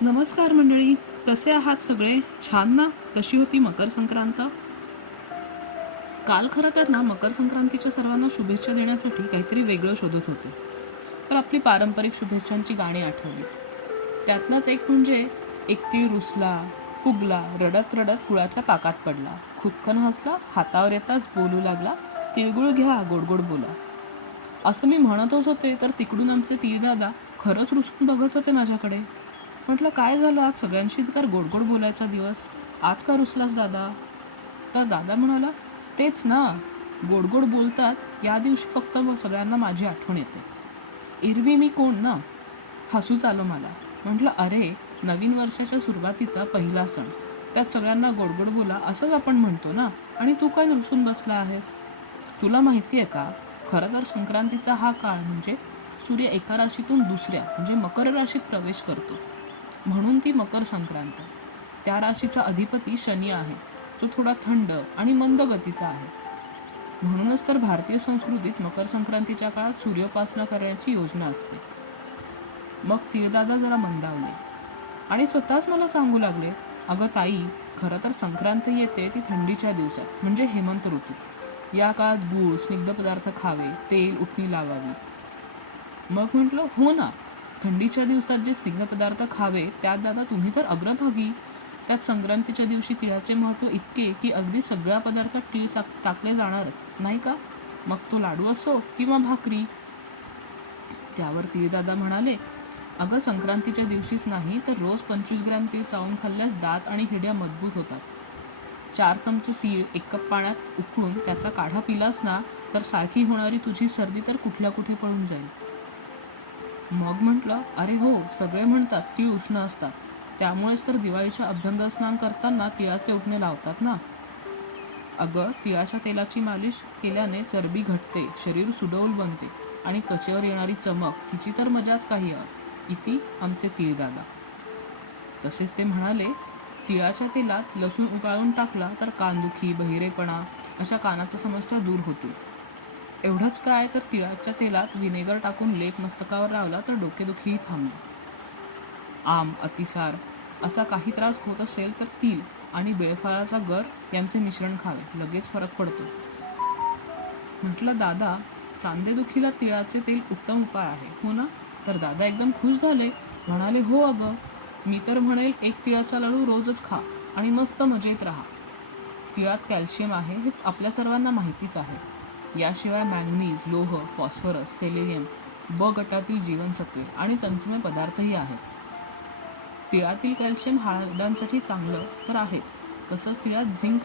नमस्कार मंडळी कसे आहात सगळे? छान ना? कशी होती मकर संक्रांत? काल खरं तर ना मकर संक्रांतीच्या सर्वांना शुभेच्छा देण्यासाठी काहीतरी वेगळं शोधत होते. तर आपली पारंपरिक शुभेच्छांची गाणी आठवली. त्यातलाच एक म्हणजे एकटी रुसला फुगला रडत रडत कुळाच्या पाकात पडला. खुदकन हसला हातावर येताच बोलू लागला तिळगुळ घ्या गोड गोड बोला. असं मी म्हणतच होते तर तिकडून आमचे तीळदादा खरंच रुसून बघत होते माझ्याकडे. म्हटलं काय झालं आज? सगळ्यांशी तर गोड गोड बोलायचा दिवस. आज का रुसलास दादा? तर दादा म्हणाला तेच ना. गोड गोड बोलतात. या दिवशी फक्त सगळ्यांना माझी आठवण येते. एरवी मी कोण ना? हसूच आलं मला. म्हटलं अरे नवीन वर्षाच्या सुरुवातीचा पहिला सण. त्यात सगळ्यांना गोडगोड बोला. असंच आपण म्हणतो ना. आणि तू काय रुसून बसला आहेस? तुला माहिती आहे का? खरं तर संक्रांतीचा हा काळ म्हणजे सूर्य एका राशीतून दुसऱ्या म्हणजे मकर राशीत प्रवेश करतो. म्हणून ती मकर संक्रांत. त्या राशीचा अधिपती शनी आहे. तो थोडा थंड आणि मंद गतीचा आहे. म्हणूनच तर भारतीय संस्कृतीत मकर संक्रांतीच्या काळात सूर्योपासना करण्याची योजना असते. मग तिळदादा जरा मंदावले. आणि स्वतःच मला सांगू लागले अगं ताई खरं तर संक्रांत येते ती थंडीच्या दिवसात म्हणजे हेमंत ऋतू. या काळात गूळ स्निग्ध पदार्थ खावे तेल उठणी लावावी. मग म्हटलं हो ना थंडीच्या दिवसात जे स्निग्ध पदार्थ खावे त्यात दादा तुम्ही तर अग्रभागी. त्यात संक्रांतीच्या दिवशी तिळाचे महत्त्व इतके की अगदी सगळ्या पदार्थात तीळ चाक टाकले जाणारच नाही का? मग तो लाडू असो किंवा भाकरी. त्यावर तीळदादा म्हणाले अगं संक्रांतीच्या दिवशीच नाही तर रोज पंचवीस ग्रॅम तीळ चावून खाल्ल्यास दात आणि हिड्या मजबूत होतात. चार चमचे तीळ एक कप पाण्यात उकळून त्याचा काढा पिलास ना तर सारखी होणारी तुझी सर्दी तर कुठल्या कुठे पळून जाईल. मग म्हटलं अरे हो सगळे म्हणतात तीळ उष्ण असतात. त्यामुळेच तर दिवाळीच्या अभ्यंग स्नान करताना तिळाचे उठणे लावतात ना? अगं तिळाच्या तेलाची मालिश केल्याने चरबी घटते शरीर सुडौल बनते आणि त्वचेवर येणारी चमक तिची तर मजाच काही आहे. इति आमचे तिळदादा. तसेच ते म्हणाले तिळाच्या तेलात लसूण उकाळून टाकला तर कानदुखी बहिरेपणा अशा कानाच्या समस्या दूर होतील. एवढंच काय? तर तिळाच्या तेलात विनेगर टाकून लेप मस्तकावर लावला तर डोकेदुखीही थांबली. आम अतिसार असा काही त्रास होत असेल तर तीळ आणि बेळफळाचा गर यांचे मिश्रण खावे. लगेच फरक पडतो. म्हटलं दादा सांधेदुखीला तिळाचे तेल उत्तम उपाय आहे हो ना? तर दादा एकदम खुश झाले. म्हणाले हो अगं. मी तर म्हणेल एक तिळाचा लाडू रोजच खा आणि मस्त मजेत राहा. तिळात कॅल्शियम आहे हे आपल्या सर्वांना माहितीच आहे. याशिवाय मॅंगनीज लोह फॉस्फरस सेलेनियम ब गटातील जीवनसत्वे आणि तंतुमय पदार्थही आहेत. तिळातील कॅल्शियम हाडांसाठी चांगलं तर आहेच तसंच तिळात झिंक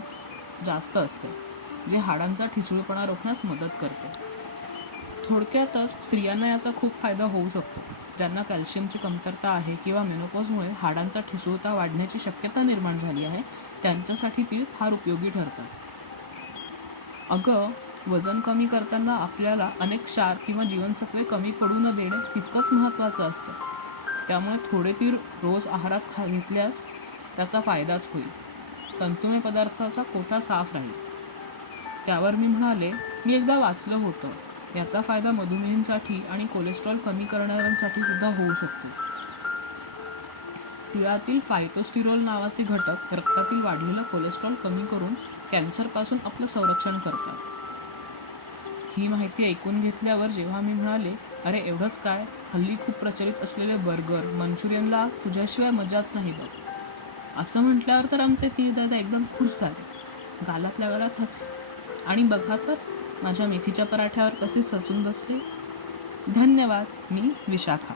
जास्त असते जे हाडांचा ठिसूळपणा रोखण्यास मदत करते. थोडक्यातच स्त्रियांना याचा खूप फायदा होऊ शकतो ज्यांना कॅल्शियमची कमतरता आहे किंवा मेनोपॉजमुळे हाडांचा ठिसूळता वाढण्याची शक्यता निर्माण झाली आहे त्यांच्यासाठी तीळ फार उपयोगी ठरतात. अगं वजन कमी करताना आपल्याला अनेक क्षार किंवा जीवनसत्वे कमी पडू न देणे तितकंच महत्त्वाचं असतं. त्यामुळे थोडे तीर रोज आहारात खा घेतल्यास त्याचा फायदाच होईल. तंतुमय पदार्थाचा कोठा साफ राहील? त्यावर मी म्हणाले मी एकदा वाचलं होतं. याचा फायदा मधुमेहींसाठी आणि कोलेस्ट्रॉल कमी करणाऱ्यांसाठी सुद्धा होऊ शकतो. तिळातील फायटोस्टिरोल नावाचे घटक रक्तातील वाढलेलं कोलेस्ट्रॉल कमी करून कॅन्सरपासून आपलं संरक्षण करतात. ही माहिती ऐकून घेतल्यावर जेव्हा मी म्हणाले अरे एवढंच काय? हल्ली खूप प्रचलित असलेले बर्गर मंचुरियनला तुझ्याशिवाय मजाच नाही बघ. असं म्हटल्यावर तर आमचे ती दादा एकदम खुश झाले. गालातल्या गालात हसले. आणि बघा तर माझ्या मेथीच्या पराठ्यावर कसे सजून बसले. धन्यवाद मी विशाखा.